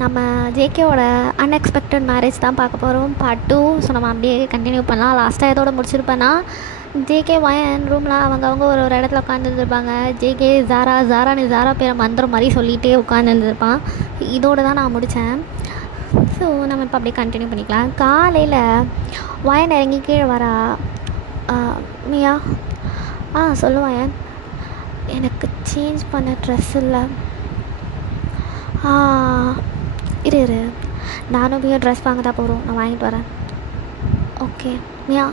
நம்ம ஜேகேவோட unexpected marriage தான் பார்க்க போகிறோம் பார்ட் 2. ஸோ நம்ம அப்படியே கண்டினியூ பண்ணலாம். லாஸ்ட்டாக இதோட முடிச்சிருப்பேன்னா ஜேகே வயன் ரூமில் அவங்க ஒரு இடத்துல உட்காந்துருந்துருப்பாங்க. ஜேகே ஜாரான்னு ஜாரா பேரை மந்திரம் மாதிரி சொல்லிகிட்டே உட்காந்துருந்துருப்பான். இதோடு தான் நான் முடித்தேன். ஸோ நம்ம இப்போ அப்படியே கண்டினியூ பண்ணிக்கலாம். காலையில் வயன் இறங்கி கீழே வரா. மியா சொல்லுவாயன், எனக்கு சேஞ்ச் பண்ண ட்ரெஸ் இல்லை. இரு நானும் மியா ட்ரெஸ் வாங்க தான் போகிறோம், நான் வாங்கிட்டு வரேன். ஓகே மியா.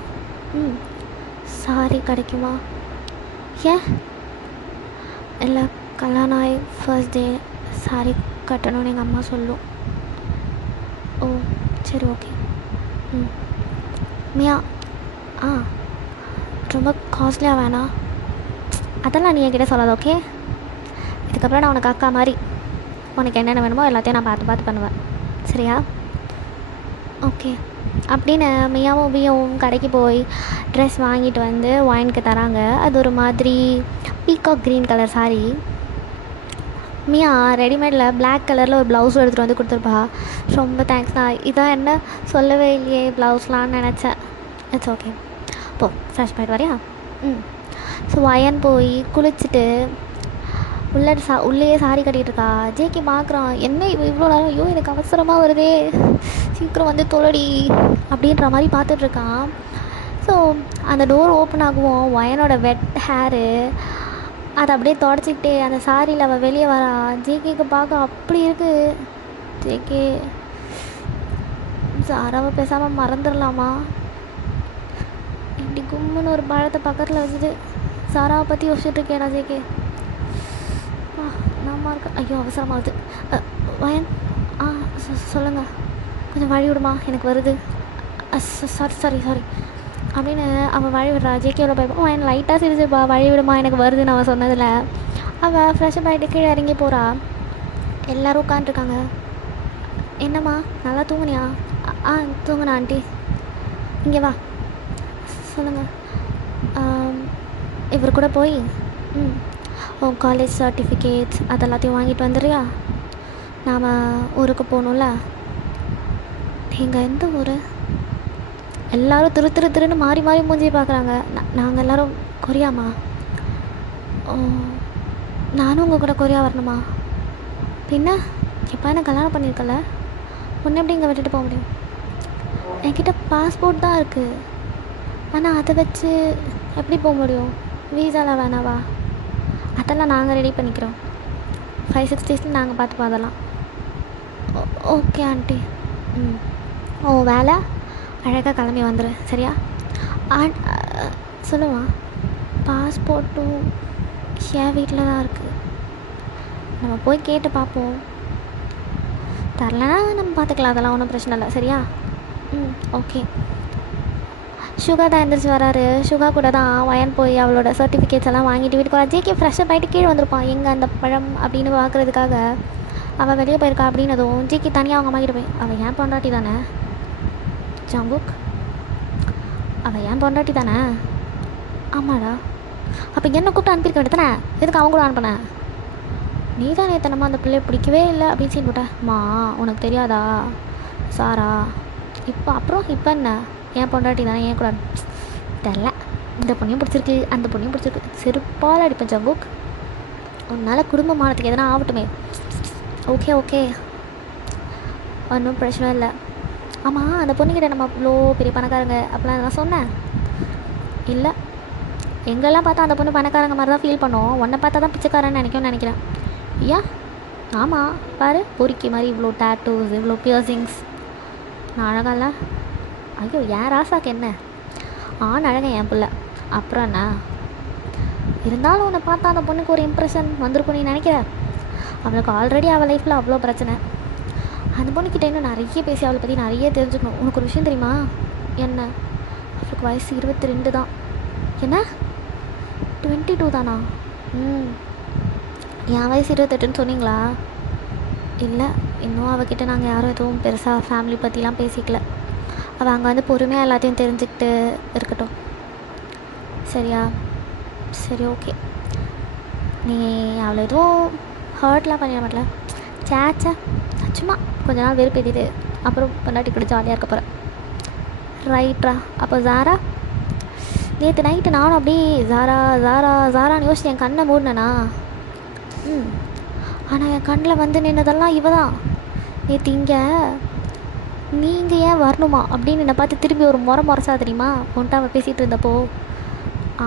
சாரி கிடைக்குமா? ஏன் இல்லை, கல்யாணம் ஆகி ஃபர்ஸ்ட் டே சாரி கட்டணும்னு எங்கள் அம்மா சொல்லும். ஓ சரி ஓகே. மியா ரொம்ப காஸ்ட்லியாக வேணாம். அதெல்லாம் நீ என்கிட்ட சொல்லாத, ஓகே? இதுக்கப்புறம் நான் உனக்கு அக்கா மாதிரி. உனக்கு என்னென்ன வேணுமோ எல்லாத்தையும் நான் பார்த்து பண்ணுவேன், சரியா? ஓகே அப்படின்னு மியாவும் கடைக்கு போய் ட்ரெஸ் வாங்கிட்டு வந்து வாங்கிட்டு தராங்க. அது ஒரு மாதிரி பீகாக் க்ரீன் கலர் சாரி. மியா ரெடிமேடில் பிளாக் கலரில் ஒரு ப்ளவுஸும் எடுத்துகிட்டு வந்து கொடுத்துருப்பா. ரொம்ப தேங்க்ஸ். நான் இதான் என்ன சொல்லவே இல்லையே ப்ளவுஸ்லான்னு நினச்சேன். It's okay. போ ஃப்ரெஷ் பண்ணிட்டு வரியா? ஸோ வயன் போய் குளிச்சுட்டு உள்ளேயே சாரி கட்டிகிட்டு இருக்கா. ஜேகே பார்க்குறான், என்ன இவ்வளோ நேரம், ஐயோ எனக்கு அவசரமாக வருதே, சீக்கிரம் வந்து தொலைடி அப்படின்ற மாதிரி பார்த்துட்ருக்கான். ஸோ அந்த டோர் ஓப்பன் ஆகுவோம். வயனோட வெட் ஹேரு அதை அப்படியே தொடச்சிக்கிட்டே அந்த சாரியில் அவள் வெளியே வரா. ஜேகேக்கு பார்க்க அப்படி இருக்குது. ஜேகே சாராவை பேசாமல் மறந்துடலாமா? இப்படி கும்முன்னு ஒரு பழத்தை பக்கத்தில் வச்சுட்டு சாராவை பற்றி யோசிச்சுட்டு இருக்கேடா ஜேகே. நாம இருக்க, ஐயோ அவசரமாக வருது. வயன் சொல்லுங்கள், கொஞ்சம் வழி விடுமா, எனக்கு வருது. சாரி அப்படின்னு அவன் வழி விடுறா. ஜேகே எவ்வளோ பயப்பா. வயன் லைட்டாக சிரிச்சிருப்பா. வழி விடுமா, எனக்கு வருதுன்னு அவன் சொன்னதில். அவள் ஃப்ரெஷ்ஷப் ஆகிட்டு கீழே இறங்கி போகிறா. எல்லோரும் உட்காந்துருக்காங்க. என்னம்மா நல்லா தூங்குனியா? தூங்குனா ஆண்டி. இங்கே வா, சொல்லுங்கள். இவர் கூட போய் உன் காலேஜ் சர்டிஃபிகேட்ஸ் அதெல்லாத்தையும் வாங்கிட்டு வந்துடுறியா? நாம் ஊருக்கு போகணும்ல. நீங்கள் எந்த ஊர்? எல்லோரும் திருன்னு மாறி மூஞ்சி பார்க்குறாங்க. நாங்கள் எல்லோரும் கொரியாம்மா. ஓ, நானும் உங்கள் கூட கொரியா வரணுமா? பின்ன எப்போ என்ன கல்யாணம் பண்ணியிருக்கல, ஒன்று எப்படி இங்கே விட்டுட்டு போக முடியும்? என்கிட்ட பாஸ்போர்ட் தான் இருக்குது, ஆனால் அதை வச்சு எப்படி போக முடியும்? வீசாலாம் வேணாவா? அதெல்லாம் நாங்கள் ரெடி பண்ணிக்கிறோம். 5-6 டேஸில் நாங்கள் பார்த்துப்போம் அதெல்லாம். Okay aunty. ஓ வேலை அழகாக கிளம்பி வந்துடு, சரியா? சொல்லுவான், பாஸ்போர்ட்டும் என் வீட்டில் தான் இருக்குது. நம்ம போய் கேட்டு பார்ப்போம். தரலனா நம்ம பார்த்துக்கலாம், அதெல்லாம் ஒன்றும் பிரச்சனை இல்லை, சரியா? ஓகே. சுகா தான் எழுந்திரிச்சு வராரு. சுகா கூட தான் வயன் போய் அவளோட சர்டிஃபிகேட்ஸ் எல்லாம் வாங்கிட்டு வீட்டுக்கு வரா. ஜேகே ஃப்ரெஷ்ஷப் ஆகிட்டு கீழே வந்திருப்பான். எங்கே அந்த பழம் அப்படின்னு பார்க்குறதுக்காக அவள் வெளியே போயிருக்கா. அப்படின்னதும் ஜேகே தனியாக அவங்க அம்மா கிட்ட போய், அவள் ஏன் பொண்டாட்டி தானே ஜாம்புக்? அவள் ஏன் பொண்டாட்டி தானே? ஆமாடா. அப்போ என்ன கூப்பிட்டு அனுப்பியிருக்க வேண்டிய தானே, எதுக்கு அவங்க கூட அனுப்பினேன்? நீ தான் நேற்று நம்ம அந்த பிள்ளைய பிடிக்கவே இல்லை அப்படின்னு சொல்லி போட்டேம்மா. உனக்கு தெரியாதா சாரா? இப்போ என்ன ஏன் பொண்டாட்டி தானே, ஏன் கூட தெரில. இந்த பொண்ணையும் பிடிச்சிருக்கு, அந்த பொண்ணையும் பிடிச்சிருக்கு. செருப்பால் அடிப்பேன் ஜம்புக். உன்னால் குடும்பமானதுக்கு எதனா ஆகட்டுமே. ஓகே ஒன்றும் பிரச்சனை இல்லை. ஆமாம், அந்த பொண்ணுக்கிட்ட நம்ம இவ்வளோ பெரிய பணக்காரங்க அப்படிலாம் நான் சொன்னேன் இல்லை. எங்களெல்லாம் பார்த்தா அந்த பொண்ணு பணக்காரங்க மாதிரி தான் ஃபீல் பண்ணோம். உன்னை பார்த்தா தான் பிச்சைக்காரன்னு நினைக்கிறேன். ஏன்? ஆமாம் பாரு, பொறிக்கி மாதிரி இவ்வளோ டேட்டூஸ், இவ்வளோ பியர்சிங்ஸ். நான் அழகால? ஐயோ ஏன் ராசாக்கு என்ன அழகா என் பிள்ளை. அப்புறம் என்ன இருந்தாலும் உன்னை பார்த்தா அந்த பொண்ணுக்கு ஒரு இம்ப்ரெஷன் வந்திருக்கும் நீ நினைக்கிற? அவளுக்கு ஆல்ரெடி அவள் லைஃப்பில் அவ்வளோ பிரச்சனை. அந்த பொண்ணுக்கிட்ட இன்னும் நிறைய பேசி அவளை பற்றி நிறைய தெரிஞ்சுக்கணும். உனக்கு ஒரு விஷயம் தெரியுமா? என்ன? அவளுக்கு வயசு 22 தான். என்ன 22 தானா? என் வயசு 28ன்னு சொன்னீங்களா? இல்லை, இன்னும் அவகிட்ட நாங்கள் யாரும் எதுவும் பெருசாக ஃபேமிலி பற்றிலாம் பேசிக்கல. அவள் அங்கே வந்து பொறுமையாக எல்லாத்தையும் தெரிஞ்சுக்கிட்டு இருக்கட்டும், சரியா? சரி ஓகே. நீ அவளை எதுவும் ஹர்ட்லாம் பண்ணிட மாட்டல? சேச்சா, சும்மா கொஞ்ச நாள் வெறுப்பேற்றிட்டு அப்புறம் பொண்டாட்டி கூட ஜாலியாக இருக்க போகிறேன். ரைட்ரா. அப்போ ஜாரா, நேற்று நைட்டு நானும் அப்படியே ஜாரா ஜாரா ஜாரான்னு யோசிச்சு என் கண்ணை மூடினேனா. ஆனால் என் கண்ணில் வந்து நின்னதெல்லாம் இவ தான். நேற்று இங்கே நீங்கள் ஏன் வரணுமா அப்படின்னு என்னை பார்த்து திரும்பி ஒரு முறைச்சா தெரியுமா உன்ட்ட அவள் பேசிகிட்டு இருந்தப்போ.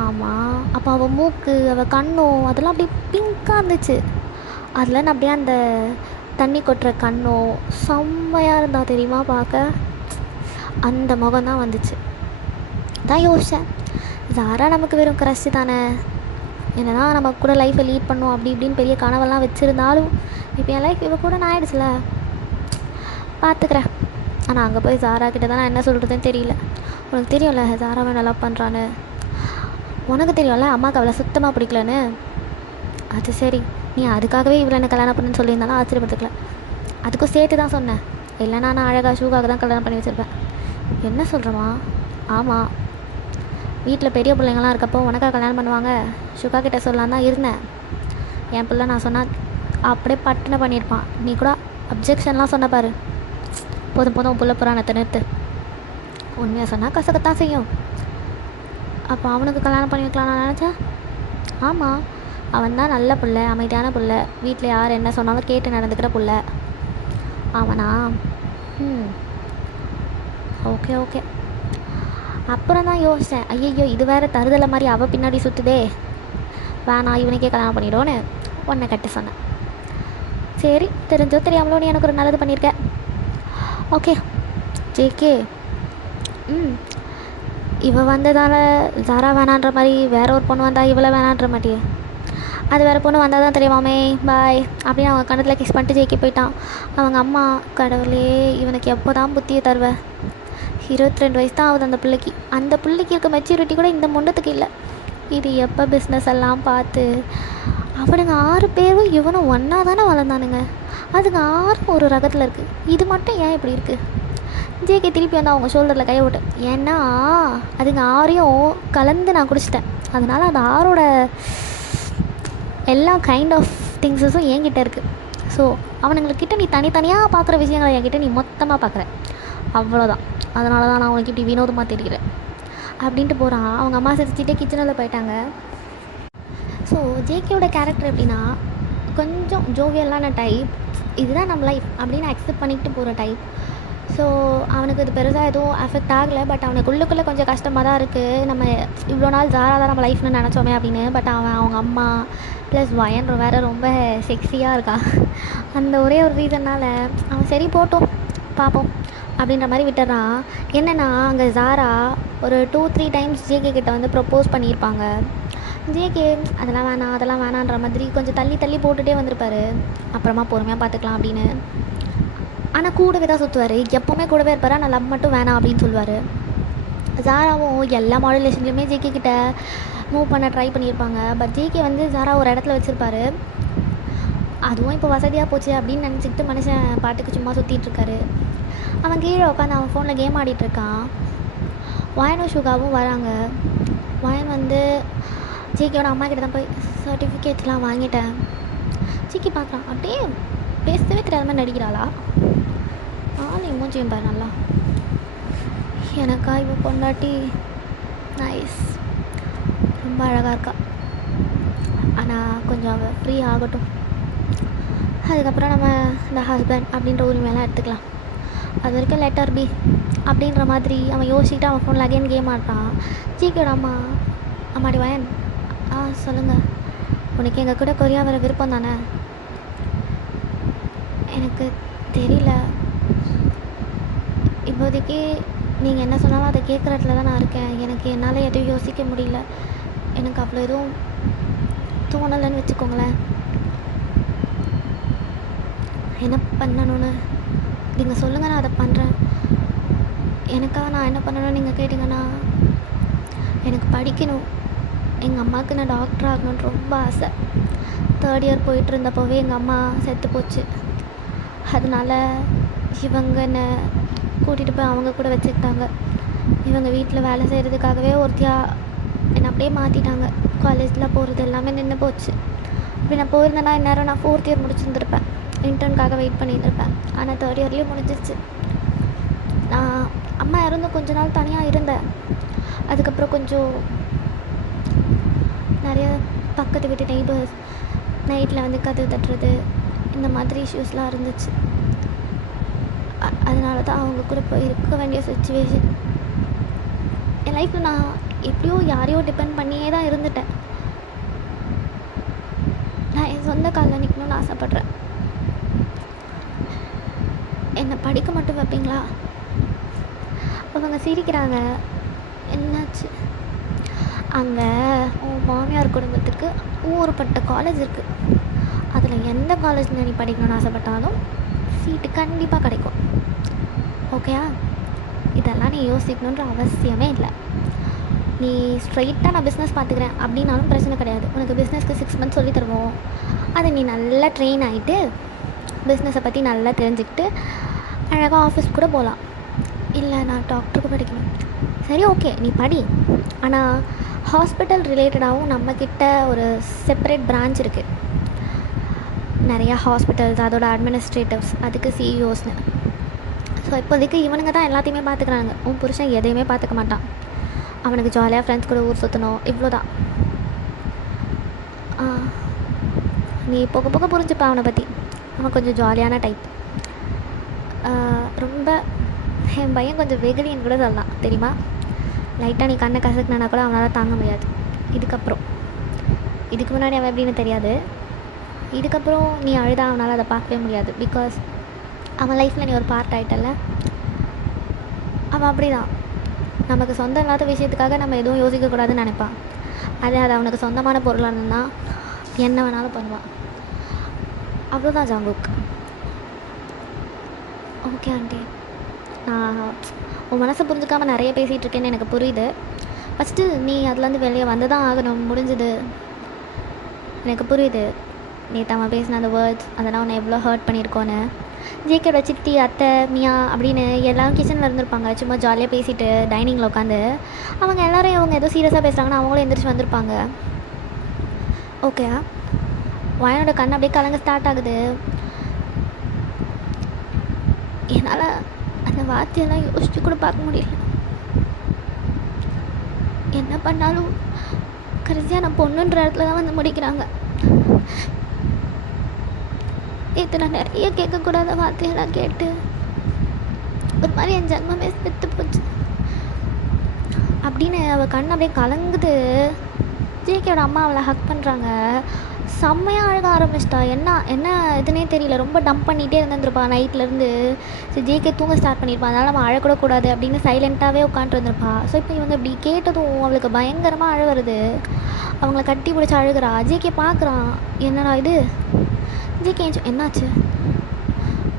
ஆமாம், அப்போ அவள் மூக்கு அவள் கண்ணும் அதெல்லாம் அப்படியே பிங்காக இருந்துச்சு. அதில் நான் அப்படியே அந்த தண்ணி கொட்டுற கண்ணும் செம்மையாக இருந்தா தெரியுமா பார்க்க. அந்த முகம்தான் வந்துச்சு. தான் யோசித்தேன், ஜாரா நமக்கு வெறும் க்ரஷ் தானே, என்னன்னா நம்ம கூட லைஃப்பை லீட் பண்ணோம் அப்படி இப்படின்னு பெரிய கனவெல்லாம் வச்சுருந்தாலும் இப்போ என் லைஃப் இவ கூட நான் ஆகிடுச்சுல, பார்த்துக்கிறேன். ஆனால் அங்கே போய் ஜாரா கிட்ட தான் நான் என்ன சொல்கிறதுன்னு தெரியல. உனக்கு தெரியும்ல ஜாராவை நல்லா பண்ணுறான்னு, உனக்கு தெரியும்ல அம்மாவுக்கு அவளை சுத்தமாக பிடிக்கலன்னு. அது சரி, நீ அதுக்காகவே இவ்வளோ என்ன கல்யாணம் பண்ணுன்னு சொல்லியிருந்தாலும் ஆச்சரியப்பட்டுக்கல. அதுக்கும் சேர்த்து தான் சொன்னேன், இல்லைனா நான் அழகாக ஷூக்காக தான் கல்யாணம் பண்ணி வச்சுருப்பேன். என்ன சொல்கிறேம்மா? ஆமாம், வீட்டில் பெரிய பிள்ளைங்களாம் இருக்கப்போ உனக்காக கல்யாணம் பண்ணுவாங்க, ஷுகா கிட்டே சொல்லலாம் தான் இருந்தேன். என் பிள்ளை நான் சொன்னால் அப்படியே பட்டுனை பண்ணியிருப்பான். நீ கூட அப்ஜெக்ஷன்லாம் சொன்ன பாரு. போதும் போதும் புள்ள புராணத்தை நிறுத்து. உண்மையாக சொன்னால் கசக்கத்தான் செய்யும். அப்போ அவனுக்கு கல்யாணம் பண்ணி வைக்கலாம் நான் நினச்சேன். ஆமாம், அவன் தான் நல்ல பிள்ளை, அமைதியான பிள்ளை, வீட்டில் யார் என்ன சொன்னாலும் கேட்டு நடந்துக்கிற பிள்ளை. அவனா? Okay okay. அப்புறம் தான் யோசித்தேன், ஐயோ இது வேறு தருதலை மாதிரி அவள் பின்னாடி சுற்றுதே, வேணாம் இவனுக்கே கல்யாணம் பண்ணிவிடோன்னு உன்னை கட்ட சொன்னேன். சரி, தெரிஞ்சோ தெரியாமலோ நீ எனக்கு ஒரு நல்லது பண்ணியிருக்க. Okay JK. இவ வந்ததால் ஜாரா வேணான்ற மாதிரி வேற ஒரு பொண்ணு வந்தால் இவளை வேணான்ற மாட்டியே. அது வேறு பொண்ணு வந்தால் தான் தெரியுமாமே, பாய் அப்படின்னு அவங்க கணத்தில் கிஸ் பண்ணிட்டு ஜேகே போயிட்டான். அவங்க அம்மா, கடவுளே இவனுக்கு எப்போ தான் புத்தியை தருவேன். 22 வயசு தான் ஆகுது அந்த பிள்ளைக்கு. அந்த பிள்ளைக்கு இருக்க மெச்சூரிட்டி கூட இந்த முண்டத்துக்கு இல்லை. இது எப்போ பிஸ்னஸ் எல்லாம் பார்த்து அவனுங்க 6 பேரும் இவனும் ஒன்றா தானே வளர்ந்தானுங்க. அதுங்க 6 ஒரு ரகத்தில் இருக்குது. இது மட்டும் ஏன் இப்படி இருக்குது? ஜேகே திருப்பி வந்து அவங்க ஷோல்டரில் கையை விட்டேன். ஏன்னா அதுங்க 6ஐயும் கலந்து நான் குடிச்சிட்டேன். அதனால் அந்த 6ஓட எல்லா கைண்ட் ஆஃப் திங்ஸஸும் என்கிட்ட இருக்குது. ஸோ அவனுங்கக்கிட்ட நீ தனித்தனியாக பார்க்குற விஷயங்களை என்கிட்ட நீ மொத்தமாக பார்க்குற, அவ்வளோதான். அதனால தான் நான் உனக்கு இப்படி வினோதமாக தெரிகிறேன் அப்படின்ட்டு போகிறான். அவங்க அம்மா சிரிச்சிட்டே கிச்சனில் போயிட்டாங்க. ஸோ ஜேகேயோட கேரக்டர் எப்படின்னா கொஞ்சம் ஜோவியலான டைப், இதுதான் நம்ம லைஃப் அப்படின்னு அக்செப்ட் பண்ணிக்கிட்டு போகிற டைப். ஸோ அவனுக்கு இது பெருசாக எதுவும் அஃபெக்ட் ஆகலை. பட் அவனுக்கு உள்ளுக்குள்ளே கொஞ்சம் கஷ்டமாக தான் இருக்குது. நம்ம இவ்வளோ நாள் ஜாரா தான் நம்ம லைஃப்னு நினச்சோமே அப்படின்னு. பட் அவங்க அம்மா ப்ளஸ் வயன் வேறு ரொம்ப செக்ஸியாக இருக்கா. அந்த ஒரே ஒரு ரீசன்னால் அவன் சரி போட்டோம் பார்ப்போம் அப்படின்ற மாதிரி விட்டுறான். என்னென்னா அங்கே ஜாரா ஒரு 2-3 டைம்ஸ் ஜேகே கிட்ட வந்து ப்ரப்போஸ் பண்ணியிருப்பாங்க. ஜேகே அதெல்லாம் வேணாம் அதெல்லாம் வேணான்ற மாதிரி கொஞ்சம் தள்ளி தள்ளி போட்டுகிட்டே வந்திருப்பார். அப்புறமா பொறுமையாக பார்த்துக்கலாம் அப்படின்னு. ஆனால் கூடவே தான் சுற்றுவார், எப்போவுமே கூடவே இருப்பார். ஆனால் லவ் மட்டும் வேணாம் அப்படின்னு சொல்லுவார். ஜாராவும் எல்லா மாடுலேஷன்லையுமே ஜேகே கிட்ட மூவ் பண்ண ட்ரை பண்ணியிருப்பாங்க. பட் ஜேகே வந்து ஜாரா ஒரு இடத்துல வச்சுருப்பார். அதுவும் இப்போ வசதியாக போச்சு அப்படின்னு நினச்சிக்கிட்டு மனுஷன் பாட்டுக்கு சும்மா சுற்றிட்டுருக்காரு. அவன் கீழே உட்காந்து அவன் ஃபோனில் கேம் ஆடிட்டுருக்கான். வயனும் ஷுகாவும் வராங்க. வயன் வந்து ஜேகேயோட அம்மா கிட்ட தான் போய் சர்டிஃபிகேட்லாம் வாங்கிட்டேன். ஜேகே பார்க்குறான், அப்படியே பேசவே தெரியாத மாதிரி நடிக்கிறாளா. ஆள் மூஞ்சியும் பாரு நல்லா. எனக்கா இவ பொண்டாட்டி நைஸ், ரொம்ப அழகாக இருக்கா. ஆனால் கொஞ்சம் அவள் ஃப்ரீ ஆகட்டும், அதுக்கப்புறம் நம்ம இந்த ஹஸ்பண்ட் அப்படின்ற உரிமையெல்லாம் எடுத்துக்கலாம். அது வரைக்கும் லெட்டர் பி அப்படின்ற மாதிரி அவன் யோசிச்சுட்டு அவன் ஃபோனில் அகைன் கேம் ஆடுறான். ஜேகேயோட அம்மா, அம்மாடி வயன், சொல்லுங்கள், உனக்கு எங்கள் கூட கொரியா வர விருப்பம் தானே? எனக்கு தெரியல, இப்போதைக்கு நீங்கள் என்ன சொன்னாலும் அதை கேட்குற இடத்துல தான் நான் இருக்கேன். எனக்கு என்னால் எதுவும் யோசிக்க முடியல. எனக்கு அவ்வளோ எதுவும் தோணலைன்னு வச்சுக்கோங்களேன். என்ன பண்ணணும்னு நீங்கள் சொல்லுங்கள், நான் அதை பண்ணுறேன். எனக்காக நான் என்ன பண்ணணும்னு நீங்கள் கேட்டிங்கன்னா, எனக்கு படிக்கணும். எங்கள் அம்மாவுக்கு நான் டாக்டர் ஆகணும்னு ரொம்ப ஆசை. 3rd இயர் போயிட்டு இருந்தப்போவே எங்கள் அம்மா செத்து போச்சு. அதனால் இவங்க என்னை கூட்டிகிட்டு போய் அவங்க கூட வச்சுக்கிட்டாங்க. இவங்க வீட்டில் வேலை செய்கிறதுக்காகவே ஒருத்தியாக என்னை அப்படியே மாற்றிட்டாங்க. காலேஜில் போகிறது எல்லாமே நின்று போச்சு. இப்படி நான் போயிருந்தேன்னா இந்நேரம் நான் 4th இயர் முடிச்சுருந்துருப்பேன். இன்டர்னுக்காக வெயிட் பண்ணியிருந்திருப்பேன். ஆனால் தேர்ட் இயர்லேயே முடிஞ்சிருச்சு. நான் அம்மா இறந்து கொஞ்ச நாள் தனியாக இருந்தேன். அதுக்கப்புறம் கொஞ்சம் நிறைய பக்கத்து வீட்டு நெய்பர்ஸ் நைட்டில் வந்து கதவு தட்டுறது இந்த மாதிரி இஷ்யூஸ்லாம் இருந்துச்சு. அதனால தான் அவங்க கூட போய் இருக்க வேண்டிய சுச்சுவேஷன். என் லைஃப்பில் நான் எப்படியோ யாரையோ டிபெண்ட் பண்ணியே தான் இருந்துட்டேன். நான் என் சொந்த காலில் நிற்கணும்னு ஆசைப்பட்றேன். என்னை படிக்க மட்டும் வைப்பீங்களா? அவங்க சிரிக்கிறாங்க. என்னாச்சு? அங்கே உன் மாமியார் குடும்பத்துக்கு ஊறுப்பட்ட காலேஜ் இருக்குது. அதில் எந்த காலேஜில் நீ படிக்கணும்னு ஆசைப்பட்டாலும் சீட்டு கண்டிப்பாக கிடைக்கும். ஓகேயா? இதெல்லாம் நீ யோசிக்கணுன்ற அவசியமே இல்லை. நீ ஸ்ட்ரைட்டாக நான் பிஸ்னஸ் பார்த்துக்கிறேன் அப்படின்னாலும் பிரச்சனை கிடையாது. உனக்கு பிஸ்னஸ்க்கு 6 மந்த்ஸ் சொல்லி தருவோம். அதை நீ நல்லா ட்ரெயின் ஆகிட்டு பிஸ்னஸை பற்றி நல்லா தெரிஞ்சுக்கிட்டு அழகாக ஆஃபீஸ் கூட போகலாம். இல்லை நான் டாக்டருக்கு படிக்கணும், சரி ஓகே நீ படி. ஆனால் ஹாஸ்பிட்டல் ரிலேட்டடாகவும் நம்மக்கிட்ட ஒரு செப்பரேட் பிரான்ச் இருக்குது. நிறையா ஹாஸ்பிட்டல்ஸ், அதோட அட்மினிஸ்ட்ரேட்டிவ்ஸ், அதுக்கு சிஇஓஸ்னு. ஸோ இப்போதைக்கு இவனுங்க தான் எல்லாத்தையுமே பார்த்துக்கிறாங்க. உன் புருஷன் எதையுமே பார்த்துக்க மாட்டான். அவனுக்கு ஜாலியாக ஃப்ரெண்ட்ஸ் கூட ஊர் சுற்றணும், இவ்வளோ தான். நீ போக போக புரிஞ்சுப்பா அவனை பற்றி. அவன் கொஞ்சம் ஜாலியான டைப். ரொம்ப என் பையன் கொஞ்சம் வெகுலின்னு கூட சொல்லலாம், தெரியுமா? லைட்டாக நீ கண்ணை கசக்குனா கூட அவனால் தாங்க முடியாது. இதுக்கு முன்னாடி அவன் எப்படின்னு தெரியாது. இதுக்கப்புறம் நீ அழுதா அவனால் அதை பார்க்கவே முடியாது. பிகாஸ் அவன் லைஃப்பில் நீ ஒரு பார்ட் ஆகிட்டல. அவன் அப்படி தான். நமக்கு சொந்தம் இல்லாத விஷயத்துக்காக நம்ம எதுவும் யோசிக்கக்கூடாதுன்னு நினைப்பான். அது அவனுக்கு சொந்தமான பொருளாக இருந்ததுன்னா என்ன வேணாலும் பண்ணுவான். அவ்வளோதான் ஜாங்குக். ஓகே ஆண்டி, நான் உன் மனசை புரிஞ்சுக்காமல் நிறைய பேசிகிட்டு இருக்கேன்னு எனக்கு புரியுது. ஃபஸ்ட்டு நீ அதுலேருந்து வெளியே வந்து தான் ஆகணும். முடிஞ்சுது, எனக்கு புரியுது. நேற்று அவன் பேசின அந்த வேர்ட்ஸ் அதெல்லாம் உன்னை எவ்வளோ ஹர்ட் பண்ணியிருக்கோன்னு. ஜேகேட சித்தி, அத்தை, மியா அப்படின்னு எல்லோரும் கிச்சனில் இருந்திருப்பாங்க. சும்மா ஜாலியாக பேசிவிட்டு டைனிங்கில் உட்காந்து அவங்க எல்லோரும் அவங்க ஏதோ சீரியஸாக பேசுகிறாங்கன்னா அவங்களும் எந்திரிச்சு வந்திருப்பாங்க. ஓகே, வயனோட கண் அப்படியே கலங்க ஸ்டார்ட் ஆகுது. என்னால் அந்த வார்த்தையெல்லாம் யோசிச்சு கூட பார்க்க முடியல. என்ன பண்ணாலும் கடைசியாக நான் பொண்ணுன்ற இடத்துல தான் வந்து முடிக்கிறாங்க. நேற்று நான் நிறைய கேட்கக்கூடாத வார்த்தையெல்லாம் கேட்டு ஒரு மாதிரி என் ஜன்மமே செத்து போச்சு அப்படின்னு அவள் கண் அப்படியே கலங்குது. ஜேகேயோட அம்மா அவளை ஹக் பண்ணுறாங்க. செம்மையாக அழுக ஆரம்பிச்சிட்டா. என்ன இதுனே தெரியல. ரொம்ப டம்ப் பண்ணிகிட்டே இருந்திருப்பா நைட்லேருந்து. சரி ஜேகே தூங்க ஸ்டார்ட் பண்ணியிருப்பா, அதனால் நம்ம அழக்கூடாது அப்படின்னு சைலண்ட்டாகவே உட்காந்துருந்துருப்பா. ஸோ இப்போ இவங்க இப்படி கேட்டதும் அவளுக்கு பயங்கரமாக அழ வருது. அவங்கள கட்டி பிடிச்சி அழுகிறா. ஜேகே பார்க்குறான், என்னடா இது? ஜேகே என்னாச்சு?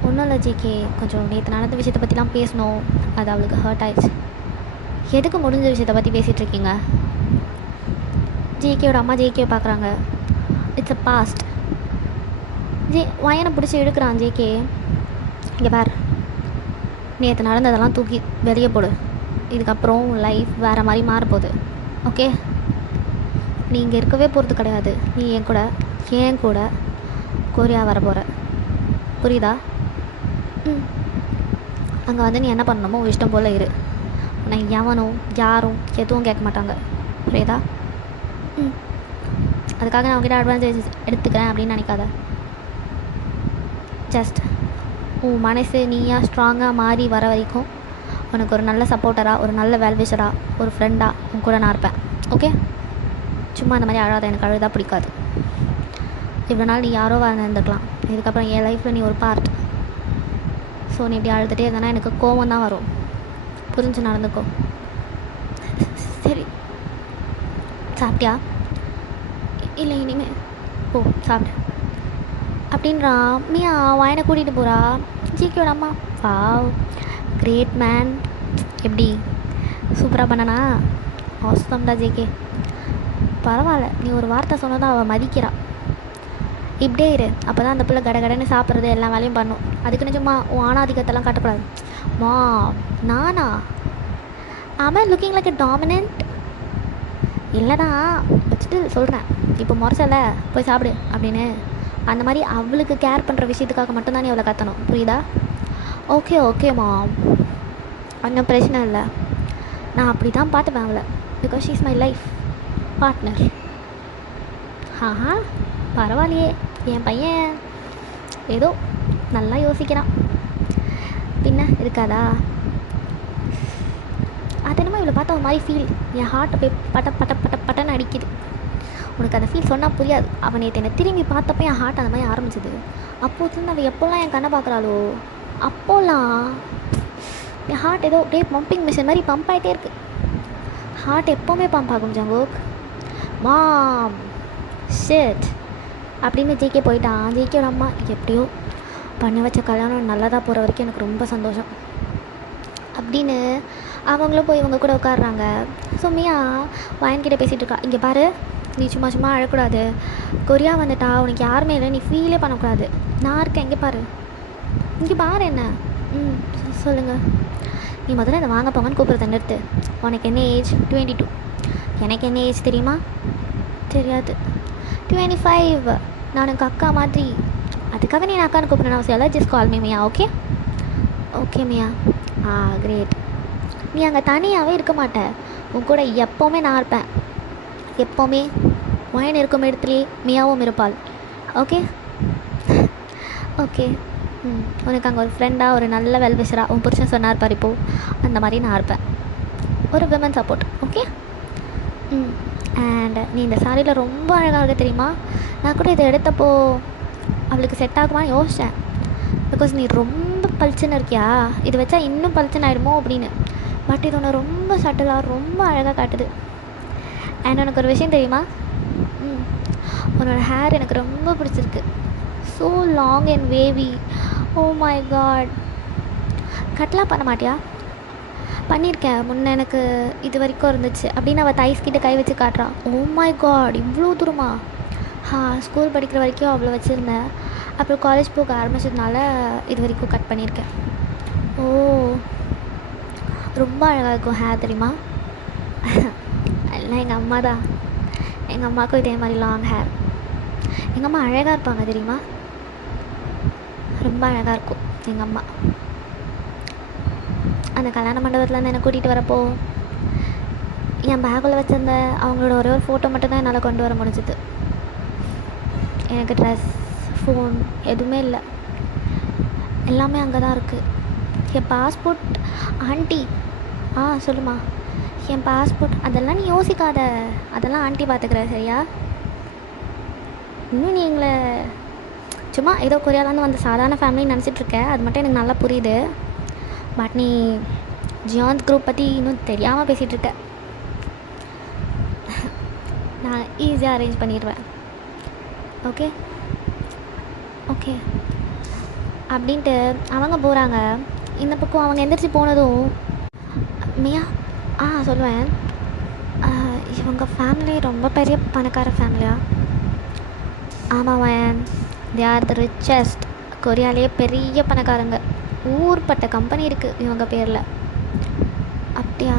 ஒன்றும் இல்லை ஜேகே, கொஞ்சம் நேற்று நடந்த விஷயத்தை பற்றிலாம் பேசணும். அது அவளுக்கு ஹர்ட் ஆயிடுச்சு. எதுக்கு முடிஞ்ச விஷயத்தை பற்றி பேசிகிட்டு இருக்கீங்க? ஜேகேயோட அம்மா ஜேகேவை பார்க்குறாங்க. It's a past. வயனை பிடிச்சி இழுக்கிறான் ஜேகே. இங்கே பார், நேற்று நடந்ததெல்லாம் தூக்கி வெளியே போடு. இதுக்கப்புறம் லைஃப் வேறு மாதிரி மாறப்போகுது. ஓகே, நீ இங்கே இருக்கவே போகிறது கிடையாது. நீ என் கூட கொரியா வர போகிற, புரியுதா? அங்கே வந்து நீ என்ன பண்ணணுமோ இஷ்டம் போல் இரு. நான் எவனும் யாரும் எதுவும் கேட்க மாட்டாங்க, புரியுதா? அதுக்காக நான் உங்ககிட்ட அட்வான்டேஜ் எடுத்துக்கிறேன் அப்படின்னு நினைக்காத. ஜஸ்ட் உன் மனசு நீயா ஸ்ட்ராங்காக மாறி வர வரைக்கும் உனக்கு ஒரு நல்ல சப்போர்ட்டராக, ஒரு நல்ல வெல்விஷராக, ஒரு ஃப்ரெண்டாக உன் கூட நான் இருப்பேன். ஓகே, சும்மா அந்த மாதிரி அழாத. எனக்கு அழுதா பிடிக்காது. இவ்வளோ நாள் நீ யாரோ இருந்துக்கலாம். இதுக்கப்புறம் என் லைஃப்பில் நீ ஒரு பார்ட். ஸோ நீ இப்படி அழுதுகிட்டே இருந்தேன்னா எனக்கு கோவம் தான் வரும். புரிஞ்சு நடந்துக்கோ. சரி, சாப்பிட்டியா? இல்லை, இனிமேல் போ சாப்பிடு அப்படின்றான். மியா வயனை கூட்டிகிட்டு போகிறா. ஜிகேயோட அம்மா, வாவ் கிரேட் மேன், எப்படி சூப்பராக பண்ணனா? அவசரம்டா ஜேகே, பரவாயில்ல. நீ ஒரு வார்த்தை சொன்னதான் அவள் மதிக்கிறா. இப்படியே இரு, அப்போ தான் அந்த பிள்ளை கடகடன்னு சாப்பிட்றது எல்லா வேலையும் பண்ணும். அதுக்குன்னு சும்மா உன் ஆணாதிக்கத்தெல்லாம் காட்டக்கூடாது. மா நானா? ஆமாம், லுக்கிங் லைக் எ டாமினன்ட். இல்லைதான் வச்சுட்டு சொல்கிறேன். இப்போ முறைச்சல போய் சாப்பிடு அப்படின்னு. அந்த மாதிரி அவளுக்கு கேர் பண்ணுற விஷயத்துக்காக மட்டும்தான் நீ அவளை கத்தணும், புரியுதா? ஓகே ஓகேம்மா, ஒன்றும் பிரச்சனை இல்லை. நான் அப்படி தான் பார்த்துப்பேன் அவளை. Because she is my life partner. ஆஹா, பரவாயில்லையே, என் பையன் ஏதோ நல்லா யோசிக்கிறான். பின்ன இருக்காதா? அது என்னமோ இவளை பார்த்தா ஒரு மாதிரி ஃபீல், என் ஹார்ட் அப்படியே பட்ட பட்ட பட்ட பட்டன்னு அடிக்குது. உனக்கு அந்த ஃபீல் சொன்னால் புரியாது. அவன் நேற்று என்னை திரும்பி பார்த்தப்போ என் ஹார்ட் அந்த மாதிரி ஆரம்பிச்சிது. அப்போதுலேருந்து அவள் எப்போல்லாம் என் கண்ணை பார்க்குறாளோ அப்போல்லாம் என் ஹார்ட் ஏதோ அப்படியே பம்பிங் மிஷின் மாதிரி பம்ப் ஆகிட்டே இருக்குது. ஹார்ட் எப்போவுமே பம்ப் ஆகும் ஜங்கோக். மாம் ஷிட் அப்படின்னு ஜேகே போயிட்டான். ஜேகேயோட அம்மா எப்படியோ பண்ணி வச்ச கல்யாணம் நல்லதாக போகிற வரைக்கும் எனக்கு ரொம்ப சந்தோஷம் அப்படின்னு அவங்களும் போய் இவங்க கூட உட்காடுறாங்க. ஸோ மியா வாயன்கிட்ட பேசிகிட்டு இருக்கா. இங்கே பாரு, நீ சும்மா சும்மா அழக்கூடாது. கொரியா வந்துட்டா உனக்கு யாருமே இல்லை, நீ ஃபீலே பண்ணக்கூடாது. நான் இருக்கேன், இங்கே பாரு, இங்கே பாரு என்ன. சொல்லுங்கள். நீ முதல்ல இந்த வாங்க போங்கன்னு கூப்பிட்றத நிறுத்து. உனக்கு என்ன ஏஜ்? 22. எனக்கு என்ன ஏஜ் தெரியுமா? தெரியாது. 25. நான் உனக்கு அக்கா மாதிரி. அதுக்காக நீ அக்கான்னு கூப்பிடணும் அவசியம் இல்லை. ஜஸ்ட் கால் மீ மியா. ஓகே ஓகே மியா. கிரேட். நீ அங்கே தனியாகவே இருக்க மாட்டேன், உன் கூட எப்போவுமே நான் இருப்பேன். எப்போவுமே ஒயன் இருக்கும் இடத்துலையே மியாவும் இருப்பாள். Okay okay. உனக்கு அங்கே ஒரு ஃப்ரெண்டாக, ஒரு நல்ல வெல்விஷராக உன் புருஷன் சொன்னார் பாரு இப்போது, அந்த மாதிரி நான் இருப்பேன். ஒரு விமன் சப்போர்ட். ஓகே. அண்ட் நீ இந்த சாரியில் ரொம்ப அழகாக இருக்க தெரியுமா? நான் கூட இதை எடுத்தப்போ அவளுக்கு செட் ஆகுமான்னு யோசித்தேன். பிகாஸ் நீ ரொம்ப பளிச்சுன்னு இருக்கியா, இது வச்சா இன்னும் பளிச்சுன்னு ஆகிடுமோ அப்படின்னு. பட் இது ஒன்று ரொம்ப சட்டிலாக ரொம்ப அழகாக காட்டுது. அண்ட் உனக்கு ஒரு விஷயம் தெரியுமா? உன்னோட ஹேர் எனக்கு ரொம்ப பிடிச்சிருக்கு. So long and wavy. Oh my god. கட்லாம் பண்ண மாட்டியா? பண்ணியிருக்கேன் முன்ன, எனக்கு இது வரைக்கும் இருந்துச்சு அப்படின்னு அவள் தைஸ்கிட்ட கை வச்சு காட்டுறான். ஓ மை காட், இவ்வளோ தூரமா? ஸ்கூல் படிக்கிற வரைக்கும் அவ்வளோ வச்சுருந்தேன். அப்புறம் காலேஜ் போக ஆரம்பிச்சதுனால இது வரைக்கும் கட் பண்ணியிருக்கேன். ஓ, ரொம்ப அழகாக இருக்கும் ஹேர் தெரியுமா? எல்லாம் எங்கள் அம்மா தான். எங்கள் அம்மாவுக்கும் இதே மாதிரி லாங் ஹேர். எங்கள் அம்மா அழகாக இருப்பாங்க தெரியுமா? ரொம்ப அழகாக இருக்கும் எங்கள் அம்மா. அந்த கல்யாண மண்டபத்துலேருந்து என்னை கூட்டிகிட்டு வரப்போ என் பேக்கில் வச்சுருந்த அவங்களோட ஒரே ஒரு ஃபோட்டோ மட்டும்தான் என்னால் கொண்டு வர முடிஞ்சுது. எனக்கு ட்ரெஸ், ஃபோன் எதுவுமே இல்லை. எல்லாமே அங்கே தான் இருக்குது. என் பாஸ்போர்ட். ஆண்டி சொல்லுமா. என் பாஸ்போர்ட் அதெல்லாம் நீ யோசிக்காத, அதெல்லாம் ஆண்டி பார்த்துக்கிற சரியா? இன்னும் நீ எங்களை சும்மா ஏதோ கொரியாவிலேருந்து வந்த சாதாரண ஃபேமிலின்னு நினச்சிட்ருக்க, அது மட்டும் எனக்கு நல்லா புரியுது. பட் நீ ஜியாந்த் குரூப் பற்றி இன்னும் தெரியாமல் பேசிகிட்ருக்க. நான் ஈஸியாக அரேஞ்ச் பண்ணிடுவேன். ஓகே ஓகே அப்படின்ட்டு அவங்க போகிறாங்க. இந்த பக்கம் அவங்க எந்திரிச்சு போனதும் மியா சொல்லுவேன், இவங்க ஃபேமிலி ரொம்ப பெரிய பணக்கார ஃபேமிலியா? ஆமாம் வயன், தே ஆர் த ரிச்சஸ்ட். கொரியாலேயே பெரிய பணக்காரங்க. ஊர்பட்ட கம்பெனி இருக்குது இவங்க பேரில். அப்படியா?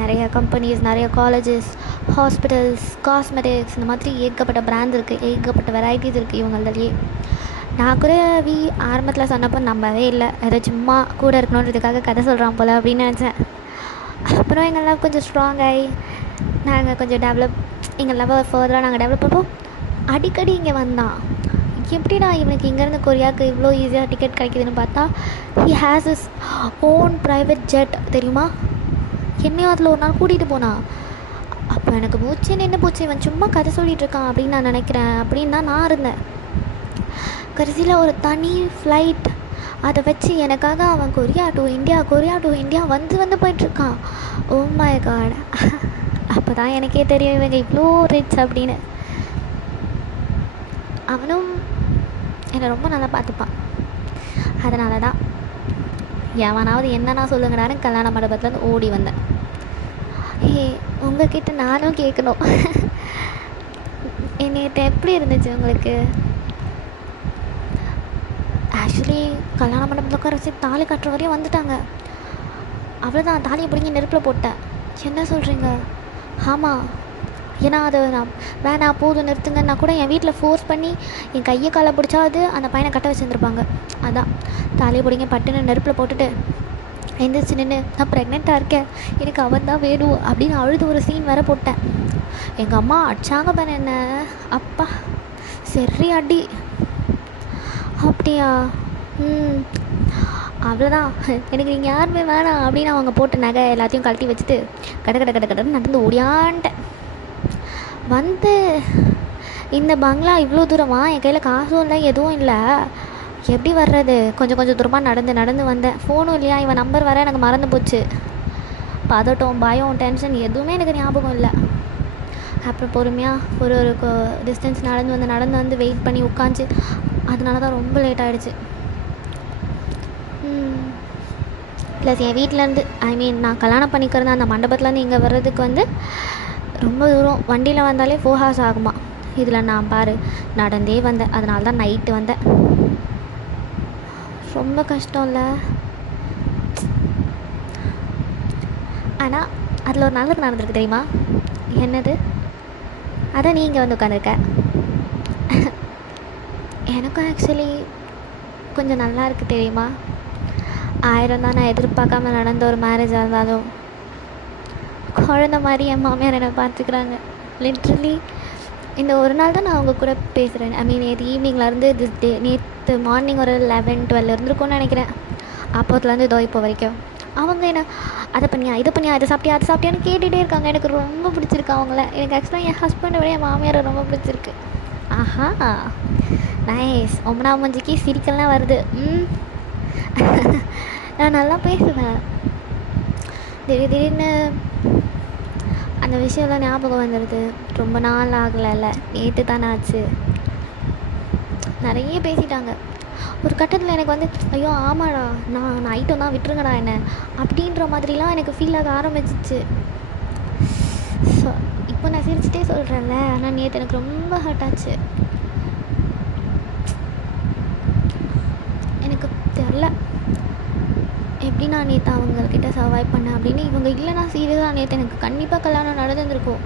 நிறைய கம்பெனிஸ், நிறைய காலேஜஸ், ஹாஸ்பிட்டல்ஸ், காஸ்மெட்டிக்ஸ், இந்த மாதிரி ஏகப்பட்ட பிராண்ட் இருக்குது, ஏகப்பட்ட வெரைட்டிஸ் இருக்குது இவங்களதுலேயே. நான் கூட ஆரம்பத்தில் சொன்னப்போ நம்பவே இல்லை, ஏதோ சும்மா கூட இருக்கணுன்றதுக்காக கதை சொல்கிறான் போல் அப்படின்னு நினச்சேன். அப்புறம் எங்கள் லவ் கொஞ்சம் ஸ்ட்ராங் ஆகி நாங்கள் கொஞ்சம் எங்கள் லவ்வை ஃபர்தராக நாங்கள் டெவலப் பண்ணுவோம். அடிக்கடி இங்கே வந்தான். எப்படிடா இவனுக்கு இங்கேருந்து கொரியாவுக்கு இவ்வளோ ஈஸியாக டிக்கெட் கிடைக்கிதுன்னு பார்த்தா, he has his own private jet தெரியுமா? என்னையும் அதில் ஒரு நாள் கூட்டிகிட்டு போனான். அப்போ எனக்கு மூச்சு நின்று போச்சு, இவன் சும்மா கதை சொல்லிகிட்டு இருக்கான் அப்படின்னு நான் நினைக்கிறேன். அப்படின்னு தான் நான் இருந்தேன். கடைசியில் ஒரு தனி ஃப்ளைட் அதை வச்சு எனக்காக அவன் கொரியா டு இந்தியா வந்து போயிட்டுருக்கான். ஓ மை காட். அப்போ தான் எனக்கே தெரியும் இவங்க இவ்வளோ ரிச் அப்படின்னு. அவனும் என்னை ரொம்ப நல்லா பார்த்துப்பான். அதனால தான் எவனாவது என்னன்னா சொல்லுங்கடான்னு கல்யாண மண்டபத்துலேருந்து ஓடி வந்தேன். உங்ககிட்ட நானும் கேட்கணும், நேற்று எப்படி இருந்துச்சு உங்களுக்கு? ஆக்சுவலி கல்யாண மண்டபத்தில் உட்கார வச்சு தாலி கட்டுற வரையும் வந்துட்டாங்க. அவ்வளோதான், தாலியை பிடிங்கி நெருப்பில் போட்டேன். என்ன சொல்கிறீங்க? ஆமாம், ஏன்னா அதை நான் வேணாம் போதும் நிறுத்துங்கன்னா கூட என் வீட்டில் ஃபோர்ஸ் பண்ணி என் கையை காலை பிடிச்சாவது அந்த பையனை கட்ட வச்சுருந்துருப்பாங்க. அதான் தலையை பிடிங்க பட்டுன்னு நெருப்பில் போட்டுட்டு எந்திரிச்சு நின்று நான் ப்ரெக்னெண்ட்டாக இருக்கேன், எனக்கு அவன் தான் வேணும் அப்படின்னு அழுது ஒரு சீன் வேற போட்டேன். எங்கள் அம்மா அடிச்சாங்க பாரு என்ன, அப்பா சரி அடி. அப்படியா? அவ்வளோதான், எனக்கு நீங்கள் யாருமே வேணாம் அப்படின்னு அவங்க போட்ட நகை எல்லாத்தையும் கழட்டி வச்சுட்டு கடன்னு நடந்து ஓடியான்ட்டேன். வந்து இந்த பங்களா இவ்வளோ தூரமா, என் கையில் காசும் இல்லை எதுவும் இல்லை, எப்படி வர்றது? கொஞ்சம் தூரமாக நடந்து வந்தேன். ஃபோனும் இல்லையா, இவன் நம்பர் வர எனக்கு மறந்து போச்சு. பதட்டம், பயம், டென்ஷன் எதுவுமே எனக்கு ஞாபகம் இல்லை. அப்புறம் பொறுமையாக ஒரு டிஸ்டன்ஸ் நடந்து வந்து வெயிட் பண்ணி உட்காந்து, அதனால தான் ரொம்ப லேட் ஆகிடுச்சு. ப்ளஸ் என் வீட்டிலேருந்து நான் கல்யாணம் பண்ணிக்கிறது அந்த மண்டபத்துலேருந்து இங்கே வர்றதுக்கு வந்து ரொம்ப தூரம், வண்டியில் வந்தாலே 4 hours ஆகுமா. இதில் நான் பாரு நடந்தே வந்தேன், அதனால தான் நைட்டு வந்தேன். ரொம்ப கஷ்டம் இல்லை? ஆனால் அதில் ஒரு நல்லது நடந்திருக்கு தெரியுமா? என்னது? அதான் நீ இங்கே வந்து உட்காந்துருக்க. எனக்கும் ஆக்சுவலி கொஞ்சம் நல்லா இருக்குது தெரியுமா. 1000 தான் நான் எதிர்பார்க்காம நடந்த ஒரு மேரேஜாக இருந்தாலும் குழந்த மாதிரி என் மாமியார் என்னை பார்த்துக்கிறாங்க. லிட்ரலி இந்த ஒரு நாள் தான் நான் அவங்க கூட பேசுகிறேன். நேற்று ஈவினிங்லேருந்து நேற்று மார்னிங் ஒரு 11-12 இருந்திருக்கும்னு நினைக்கிறேன். அப்போத்துலேருந்து இதோ இப்போ வரைக்கும் அவங்க என்ன அதை பண்ணியா இதை பண்ணியா அதை சாப்பிட்டியான்னு கேட்டுகிட்டே இருக்காங்க. எனக்கு ரொம்ப பிடிச்சிருக்கு அவங்கள. எனக்கு ஆக்சுவலாக என் ஹஸ்பண்டை விட என் மாமியாரை ரொம்ப பிடிச்சிருக்கு. ஆஹா நைஸ். ஒம்பனா மஞ்சிக்கு சிரிக்கலாம் வருது. நான் நல்லா பேசுவேன். திடீர்னு அந்த விஷயம்லாம் ஞாபகம் வந்துடுது. ரொம்ப நாள் ஆகலைல்ல, நேற்று தானே ஆச்சு. நிறைய பேசிட்டாங்க. ஒரு கட்டத்தில் எனக்கு வந்து ஐயோ ஆமாடா நான் ஐட்டம் தான், விட்டுருங்கடா என்ன அப்படின்ற மாதிரிலாம் எனக்கு ஃபீல் ஆக ஆரம்பிச்சிச்சு. ஸோ இப்போ நான் சிரிச்சிட்டே சொல்கிறேன்ல, ஆனால் நேற்று எனக்கு ரொம்ப ஹர்ட் ஆச்சு. எனக்கு தெரில எப்படி நான் நேற்று அவங்கக்கிட்ட சர்வைவ் பண்ணேன் அப்படின்னு. இவங்க இல்லைனா சீரியஸாக நேற்று எனக்கு கண்டிப்பாக கல்யாணம் நடந்துருக்கும்.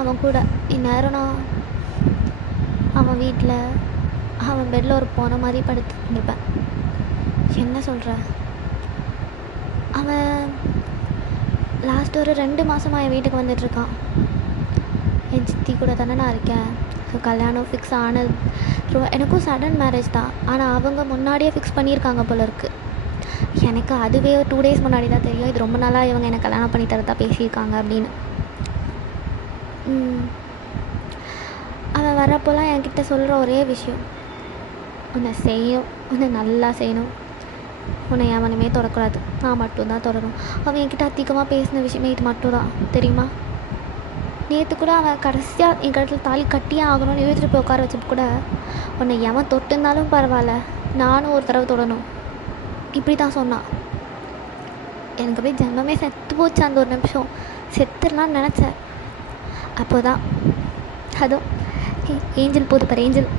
அவன் கூட இந்நேரம் நான் அவன் வீட்டில் அவன் பெட்டில் ஒரு போன மாதிரி படுத்துருப்பேன். என்ன சொல்கிற? அவன் லாஸ்ட் ஒரு 2 மாதமாக என் வீட்டுக்கு வந்துட்டுருக்கான். என் சித்தி கூட தானே நான் இருக்கேன். ஸோ கல்யாணம் ஃபிக்ஸ் ஆனது எனக்கும் சடன் மேரேஜ் தான். ஆனால் அவங்க முன்னாடியே ஃபிக்ஸ் பண்ணியிருக்காங்க போல இருக்குது. எனக்கு அதுவே 2 days முன்னாடி தான் தெரியும் இது ரொம்ப நாளாக இவங்க எனக்கு கல்யாணம் பண்ணி தரதா பேசியிருக்காங்க அப்படின்னு. அவன் வரப்போலாம் என்கிட்ட சொல்கிற ஒரே விஷயம், உன்னை நல்லா செய்யணும், உன்னை எவனுமே தொடக்கூடாது, நான் மட்டும்தான் தொடரும். அவன் என்கிட்ட அதிகமாக பேசின விஷயமே இது மட்டும் தான் தெரியுமா. நேற்று கூட அவன் கடைசியாக என் கழுத்தில் தாலி கட்டியே ஆகணும்னு எழுதிட்டு போய் உட்கார வச்சப்போ கூட, உன்னை எவன் தொட்டுனாலும் பரவாயில்ல, நானும் ஒரு தடவை தொடணும் இப்படி தான் சொன்னான். எனக்கு அப்படியே ஜென்மமே செத்து போச்சு. அந்த ஒரு நிமிஷம் செத்துடலான்னு நினச்சேன். அப்போ தான் அதுவும் ஏஞ்சல் போது பாரு, ஏஞ்சல்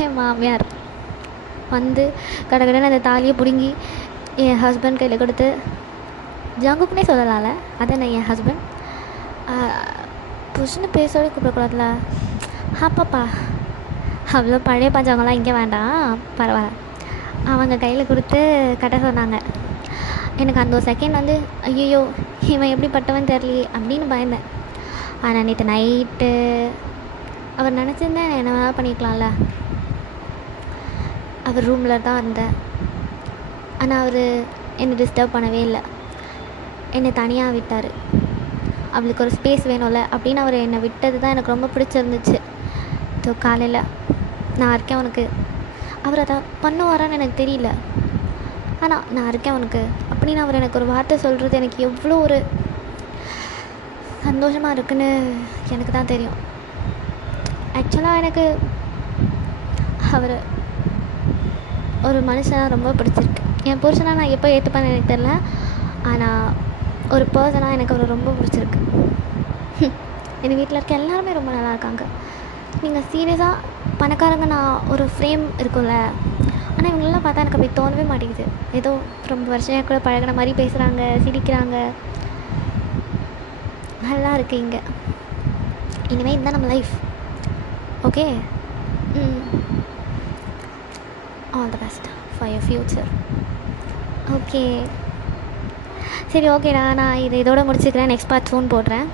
என் மாமியார் வந்து கடகடன்னு அந்த தாலியை பிடுங்கி என் ஹஸ்பண்ட் கையில் கொடுத்து, ஜங்குக்குனே சொல்லலாம்ல, அதான் நான் என் ஹஸ்பண்ட் புஷ்னு பேசோட கூப்பிடக்கூடாதுல. அப்பப்பா அவ்வளோ பழைய பஞ்சவங்களாம் இங்கே வேண்டாம், பரவாயில்ல. அவங்க கையில் கொடுத்து கட்ட சொன்னாங்க. எனக்கு அந்த ஒரு செகண்ட் வந்து ஐயோ இவன் எப்படிப்பட்டவன் தெரியலையே அப்படின்னு பயந்தேன். ஆனால் நேற்று நைட்டு அவர் நினச்சிருந்தேன் என்ன வேணால் பண்ணிக்கலாம்ல. அவர் ரூமில் தான் இருந்தேன். ஆனால் அவர் என்னை டிஸ்டர்ப் பண்ணவே இல்லை, என்னை தனியாக விட்டார். அவளுக்கு ஒரு ஸ்பேஸ் வேணும்ல அப்படின்னு அவர் என்னை விட்டது தான் எனக்கு ரொம்ப பிடிச்சிருந்துச்சு. ஸோ காலையில் நான் இருக்கேன் உனக்கு, அவர் அதை பண்ணுவாரான்னு எனக்கு தெரியல, ஆனால் நான் இருக்கேன் உனக்கு அப்படின்னு அவர் எனக்கு ஒரு வார்த்தை சொல்கிறது எனக்கு எவ்வளோ ஒரு சந்தோஷமாக இருக்குன்னு எனக்கு தான் தெரியும். ஆக்சுவலாக எனக்கு அவர் ஒரு மனுஷனாக ரொம்ப பிடிச்சிருக்கு. என் புருஷனாக நான் எப்போ ஏற்றுப்பேன்னு எனக்கு தெரில, ஆனால் ஒரு பர்சனாக எனக்கு அவர் ரொம்ப பிடிச்சிருக்கு. எங்கள் வீட்டில் இருக்க எல்லாருமே ரொம்ப நல்லா இருக்காங்க. நீங்கள் சீரியஸாக பணக்காரங்க நான் ஒரு ஃப்ரேம் இருக்கும்ல, ஆனால் இவங்களெலாம் பார்த்தா எனக்கு அப்படி தோணவே மாட்டேங்குது. ஏதோ ரொம்ப வருஷம் கூட பழகின மாதிரி பேசுகிறாங்க, சிரிக்கிறாங்க. நல்லா இருக்குது இங்கே. இனிமேல் இதுதான் நம்ம life. Okay. All the best for your future. Okay சரி, ஓகேடா. நான் இதோட முடிச்சுக்கிறேன். நெக்ஸ்ட் பார்ட் சூன் போடுறேன்.